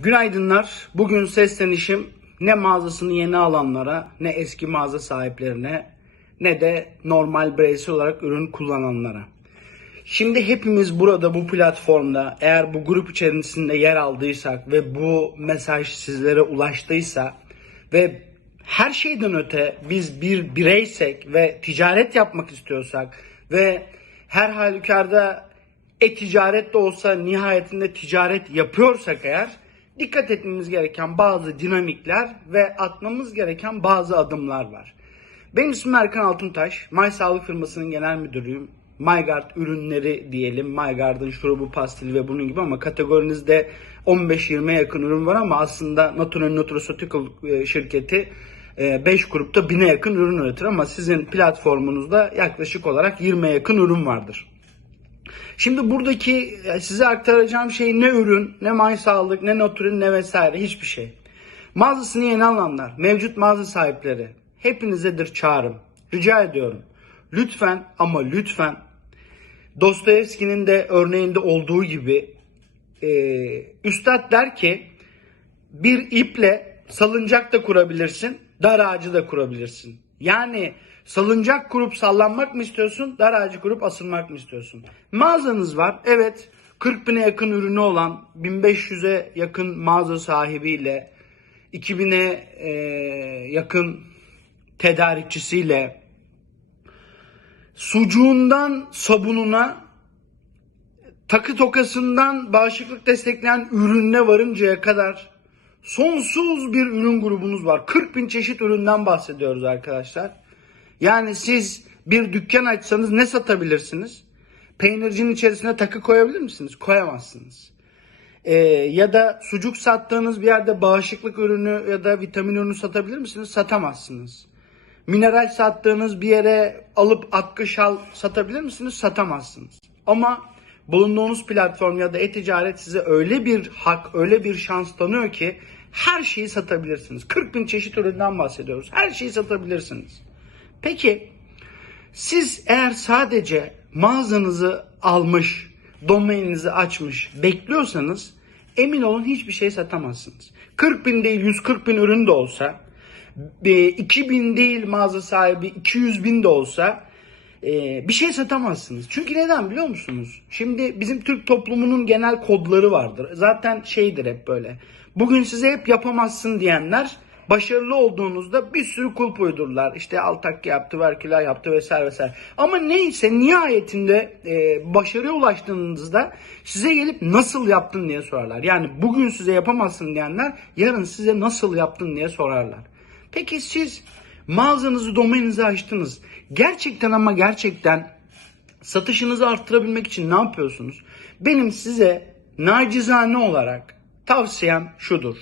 Günaydınlar. Bugün seslenişim ne mağazasını yeni alanlara, ne eski mağaza sahiplerine, ne de normal bireysel olarak ürün kullananlara. Şimdi hepimiz burada bu platformda eğer bu grup içerisinde yer aldıysak ve bu mesaj sizlere ulaştıysa ve her şeyden öte biz bir bireysek ve ticaret yapmak istiyorsak ve her halükarda e-ticaret de olsa nihayetinde ticaret yapıyorsak eğer dikkat etmemiz gereken bazı dinamikler ve atmamız gereken bazı adımlar var. Benim ismim Erkan Altuntaş. May Sağlık firmasının genel müdürüyüm. MyGuard ürünleri diyelim. MyGuard'ın şurubu, pastili ve bunun gibi ama kategorinizde 15-20'ye yakın ürün var ama aslında Natural Nutraceutical e, şirketi 5 grupta 1000'e yakın ürün üretir ama sizin platformunuzda yaklaşık olarak 20'ye yakın ürün vardır. Şimdi buradaki e, size aktaracağım şey ne ürün, ne may sağlık, ne natural, ne vesaire hiçbir şey. Mağazasını yeni alanlar, mevcut mağaza sahipleri hepinizedir çağrım. Rica ediyorum. Lütfen ama lütfen Dostoyevski'nin de örneğinde olduğu gibi e, Üstad der ki bir iple salıncak da kurabilirsin, dar ağacı da kurabilirsin. Yani salıncak kurup sallanmak mı istiyorsun, dar ağacı kurup asılmak mı istiyorsun? Mağazanız var, evet 40 bine yakın ürünü olan 1500'e yakın mağaza sahibiyle 2000'e e, yakın tedarikçisiyle sucuğundan sabununa takı tokasından bağışıklık destekleyen ürününe varıncaya kadar sonsuz bir ürün grubunuz var. 40 bin çeşit üründen bahsediyoruz arkadaşlar. Yani siz bir dükkan açsanız ne satabilirsiniz? Peynircinin içerisine takı koyabilir misiniz? Koyamazsınız. Ee, ya da sucuk sattığınız bir yerde bağışıklık ürünü ya da vitamin ürünü satabilir misiniz? Satamazsınız. Mineral sattığınız bir yere alıp atkı şal satabilir misiniz? Satamazsınız. Ama bulunduğunuz platform ya da e-ticaret size öyle bir hak, öyle bir şans tanıyor ki her şeyi satabilirsiniz. 40 bin çeşit üründen bahsediyoruz. Her şeyi satabilirsiniz. Peki siz eğer sadece mağazanızı almış, domaininizi açmış bekliyorsanız emin olun hiçbir şey satamazsınız. 40 bin değil 140 bin ürün de olsa, e, 2000 değil mağaza sahibi 200 bin de olsa e, bir şey satamazsınız. Çünkü neden biliyor musunuz? Şimdi bizim Türk toplumunun genel kodları vardır. Zaten şeydir hep böyle. Bugün size hep yapamazsın diyenler başarılı olduğunuzda bir sürü kulp uydururlar. İşte altak yaptı, verküler yaptı vesaire vesaire. Ama neyse nihayetinde e, başarıya ulaştığınızda size gelip nasıl yaptın diye sorarlar. Yani bugün size yapamazsın diyenler yarın size nasıl yaptın diye sorarlar. Peki siz mağazanızı, domaininizi açtınız. Gerçekten ama gerçekten satışınızı arttırabilmek için ne yapıyorsunuz? Benim size nacizane olarak tavsiyem şudur.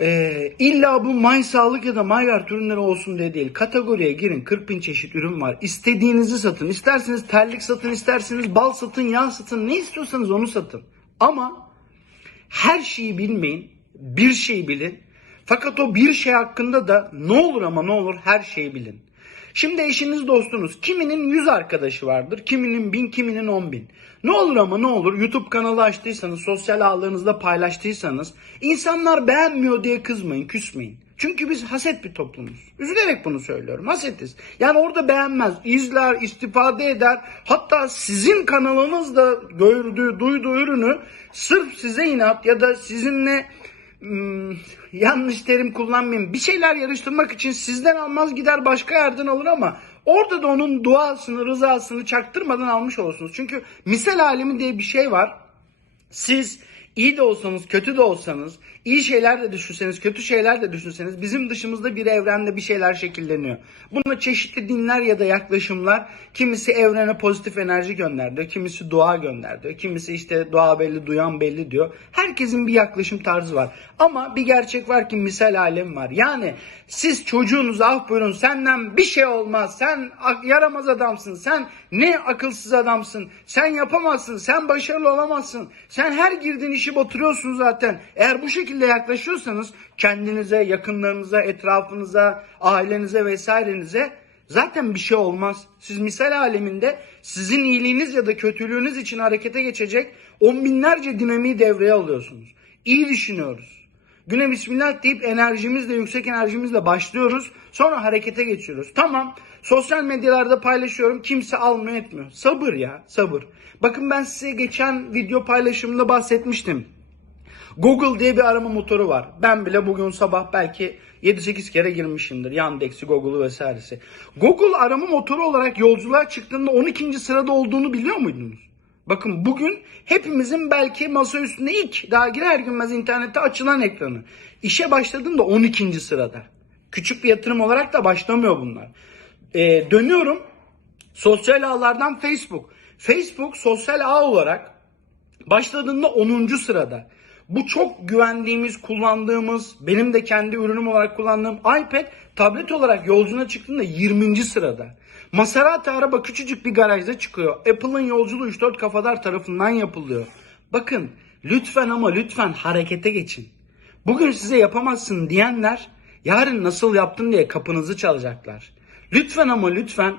Ee, illa bu may sağlık ya da may ürünleri olsun diye değil. Kategoriye girin 40 bin çeşit ürün var. İstediğinizi satın. İsterseniz terlik satın, isterseniz bal satın, yağ satın. Ne istiyorsanız onu satın. Ama her şeyi bilmeyin. Bir şeyi bilin. Fakat o bir şey hakkında da ne olur ama ne olur her şeyi bilin. Şimdi eşiniz dostunuz kiminin 100 arkadaşı vardır, kiminin 1000, kiminin 10 bin. Ne olur ama ne olur YouTube kanalı açtıysanız, sosyal ağlarınızda paylaştıysanız insanlar beğenmiyor diye kızmayın, küsmeyin. Çünkü biz haset bir toplumuz. Üzülerek bunu söylüyorum. Hasetiz. Yani orada beğenmez, izler, istifade eder. Hatta sizin kanalınızda gördüğü, duyduğu ürünü sırf size inat ya da sizinle hmm, yanlış terim kullanmayayım. Bir şeyler yarıştırmak için sizden almaz gider başka yerden alır ama orada da onun duasını, rızasını çaktırmadan almış olursunuz. Çünkü misal alemi diye bir şey var. Siz iyi de olsanız, kötü de olsanız, iyi şeyler de düşünseniz, kötü şeyler de düşünseniz bizim dışımızda bir evrende bir şeyler şekilleniyor. Buna çeşitli dinler ya da yaklaşımlar, kimisi evrene pozitif enerji gönder kimisi dua gönder kimisi işte dua belli, duyan belli diyor. Herkesin bir yaklaşım tarzı var. Ama bir gerçek var ki misal alem var. Yani siz çocuğunuz ah buyurun senden bir şey olmaz, sen yaramaz adamsın, sen ne akılsız adamsın, sen yapamazsın, sen başarılı olamazsın, sen her girdiğin işi batırıyorsun zaten. Eğer bu şekilde yaklaşıyorsanız kendinize, yakınlarınıza, etrafınıza, ailenize vesairenize zaten bir şey olmaz. Siz misal aleminde sizin iyiliğiniz ya da kötülüğünüz için harekete geçecek on binlerce dinamiği devreye alıyorsunuz. İyi düşünüyoruz. Güne bismillah deyip enerjimizle, yüksek enerjimizle başlıyoruz. Sonra harekete geçiyoruz. Tamam sosyal medyalarda paylaşıyorum. Kimse almıyor etmiyor. Sabır ya sabır. Bakın ben size geçen video paylaşımında bahsetmiştim. Google diye bir arama motoru var. Ben bile bugün sabah belki 7-8 kere girmişimdir. Yandex'i, Google'u vesairesi. Google arama motoru olarak yolculuğa çıktığında 12. sırada olduğunu biliyor muydunuz? Bakın bugün hepimizin belki masa üstünde ilk daha girer girmez internette açılan ekranı. İşe başladığında 12. sırada. Küçük bir yatırım olarak da başlamıyor bunlar. Ee, dönüyorum sosyal ağlardan Facebook. Facebook sosyal ağ olarak başladığında 10. sırada. Bu çok güvendiğimiz, kullandığımız, benim de kendi ürünüm olarak kullandığım iPad tablet olarak yolculuğuna çıktığında 20. sırada. Maserati araba küçücük bir garajda çıkıyor. Apple'ın yolculuğu 3-4 kafadar tarafından yapılıyor. Bakın lütfen ama lütfen harekete geçin. Bugün size yapamazsın diyenler yarın nasıl yaptın diye kapınızı çalacaklar. Lütfen ama lütfen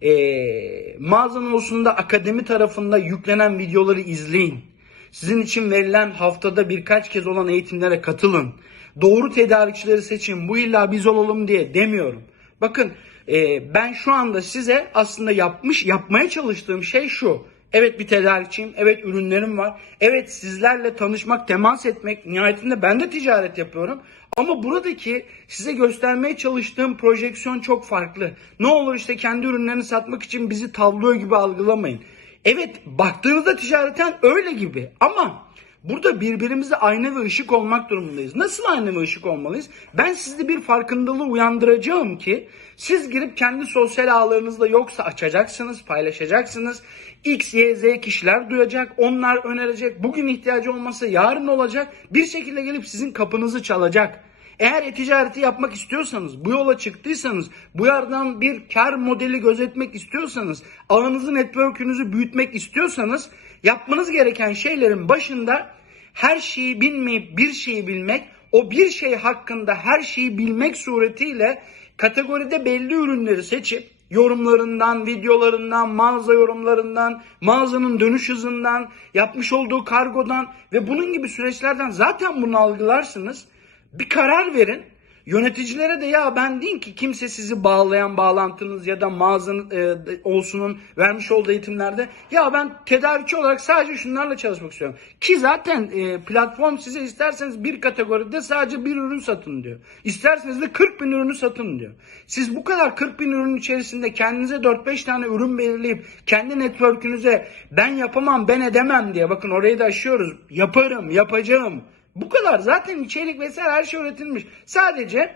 eee mağazanın olsunda akademi tarafında yüklenen videoları izleyin. Sizin için verilen haftada birkaç kez olan eğitimlere katılın. Doğru tedarikçileri seçin. Bu illa biz olalım diye demiyorum. Bakın e, ben şu anda size aslında yapmış yapmaya çalıştığım şey şu. Evet bir tedarikçiyim. Evet ürünlerim var. Evet sizlerle tanışmak, temas etmek. Nihayetinde ben de ticaret yapıyorum. Ama buradaki size göstermeye çalıştığım projeksiyon çok farklı. Ne olur işte kendi ürünlerini satmak için bizi tavlıyor gibi algılamayın. Evet baktığınızda ticareten öyle gibi ama burada birbirimize ayna ve ışık olmak durumundayız. Nasıl ayna ve ışık olmalıyız? Ben sizde bir farkındalığı uyandıracağım ki siz girip kendi sosyal ağlarınızda yoksa açacaksınız, paylaşacaksınız. X, Y, Z kişiler duyacak, onlar önerecek. Bugün ihtiyacı olmasa yarın olacak. Bir şekilde gelip sizin kapınızı çalacak. Eğer e-ticareti yapmak istiyorsanız, bu yola çıktıysanız, bu yerden bir kar modeli gözetmek istiyorsanız, ağınızı, network'ünüzü büyütmek istiyorsanız yapmanız gereken şeylerin başında her şeyi bilmeyip bir şeyi bilmek, o bir şey hakkında her şeyi bilmek suretiyle kategoride belli ürünleri seçip yorumlarından, videolarından, mağaza yorumlarından, mağazanın dönüş hızından, yapmış olduğu kargodan ve bunun gibi süreçlerden zaten bunu algılarsınız. Bir karar verin. Yöneticilere de ya ben deyin ki kimse sizi bağlayan bağlantınız ya da mağazanın e, olsunun vermiş olduğu eğitimlerde ya ben tedarikçi olarak sadece şunlarla çalışmak istiyorum. Ki zaten e, platform size isterseniz bir kategoride sadece bir ürün satın diyor. İsterseniz de 40 bin ürünü satın diyor. Siz bu kadar 40 bin ürün içerisinde kendinize 4-5 tane ürün belirleyip kendi network'ünüze ben yapamam ben edemem diye bakın orayı da aşıyoruz. Yaparım yapacağım. Bu kadar zaten içerik vesaire her şey üretilmiş. Sadece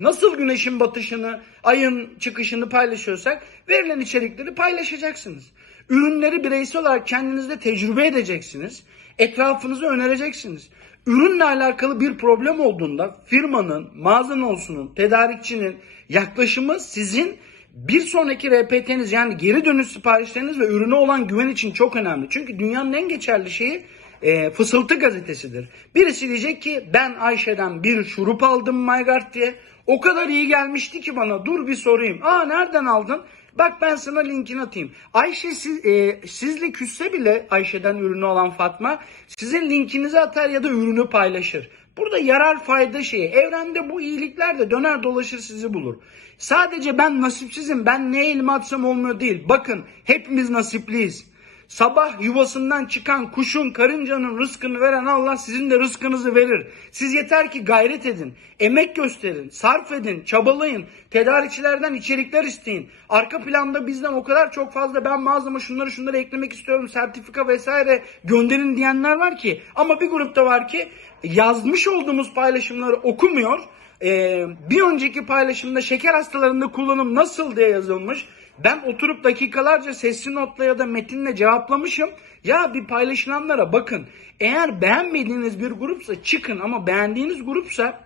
nasıl güneşin batışını, ayın çıkışını paylaşıyorsak verilen içerikleri paylaşacaksınız. Ürünleri bireysel olarak kendinizde tecrübe edeceksiniz. Etrafınıza önereceksiniz. Ürünle alakalı bir problem olduğunda firmanın, mağazanın olsunun, tedarikçinin yaklaşımı sizin bir sonraki RPT'niz yani geri dönüş siparişleriniz ve ürüne olan güven için çok önemli. Çünkü dünyanın en geçerli şeyi e, fısıltı gazetesidir. Birisi diyecek ki ben Ayşe'den bir şurup aldım Maygart diye. O kadar iyi gelmişti ki bana dur bir sorayım. Aa nereden aldın? Bak ben sana linkini atayım. Ayşe siz, e, sizle küsse bile Ayşe'den ürünü olan Fatma sizin linkinizi atar ya da ürünü paylaşır. Burada yarar fayda şeyi. Evrende bu iyilikler de döner dolaşır sizi bulur. Sadece ben nasipsizim ben ne elime atsam olmuyor değil. Bakın hepimiz nasipliyiz. Sabah yuvasından çıkan kuşun, karıncanın rızkını veren Allah sizin de rızkınızı verir. Siz yeter ki gayret edin, emek gösterin, sarf edin, çabalayın, tedarikçilerden içerikler isteyin. Arka planda bizden o kadar çok fazla ben mağazama şunları şunları eklemek istiyorum, sertifika vesaire gönderin diyenler var ki. Ama bir grupta var ki yazmış olduğumuz paylaşımları okumuyor. Ee, bir önceki paylaşımda şeker hastalarında kullanım nasıl diye yazılmış. Ben oturup dakikalarca sesli notla ya da metinle cevaplamışım. Ya bir paylaşılanlara bakın. Eğer beğenmediğiniz bir grupsa çıkın ama beğendiğiniz grupsa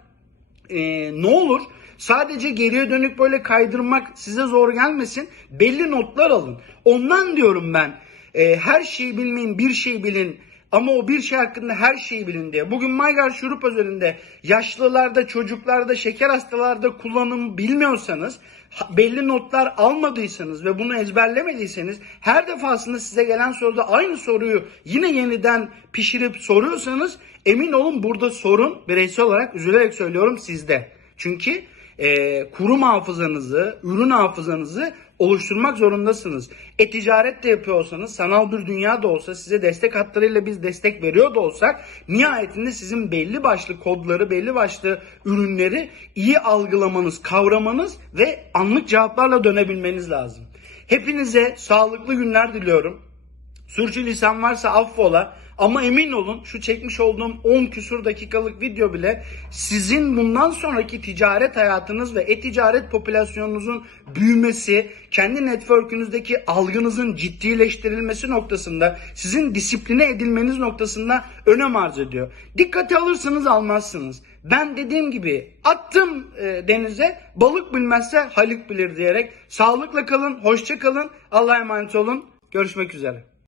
e, ne olur? Sadece geriye dönük böyle kaydırmak size zor gelmesin. Belli notlar alın. Ondan diyorum ben e, her şeyi bilmeyin bir şey bilin Ama o bir şey hakkında her şeyi bilin diye. Bugün Maygar şurup üzerinde yaşlılarda, çocuklarda, şeker hastalarda kullanım bilmiyorsanız, belli notlar almadıysanız ve bunu ezberlemediyseniz her defasında size gelen soruda aynı soruyu yine yeniden pişirip soruyorsanız emin olun burada sorun bireysel olarak üzülerek söylüyorum sizde. Çünkü e, kurum hafızanızı, ürün hafızanızı oluşturmak zorundasınız. E-ticaret de yapıyorsanız, sanal bir dünya da olsa size destek hatlarıyla biz destek veriyor da olsak nihayetinde sizin belli başlı kodları, belli başlı ürünleri iyi algılamanız, kavramanız ve anlık cevaplarla dönebilmeniz lazım. Hepinize sağlıklı günler diliyorum. Sürçülisan varsa affola. Ama emin olun şu çekmiş olduğum 10 küsur dakikalık video bile sizin bundan sonraki ticaret hayatınız ve e-ticaret popülasyonunuzun büyümesi, kendi network'ünüzdeki algınızın ciddileştirilmesi noktasında, sizin disipline edilmeniz noktasında önem arz ediyor. Dikkate alırsınız almazsınız. Ben dediğim gibi attım e, denize balık bilmezse Halik bilir diyerek sağlıkla kalın, hoşça kalın, Allah'a emanet olun. Görüşmek üzere.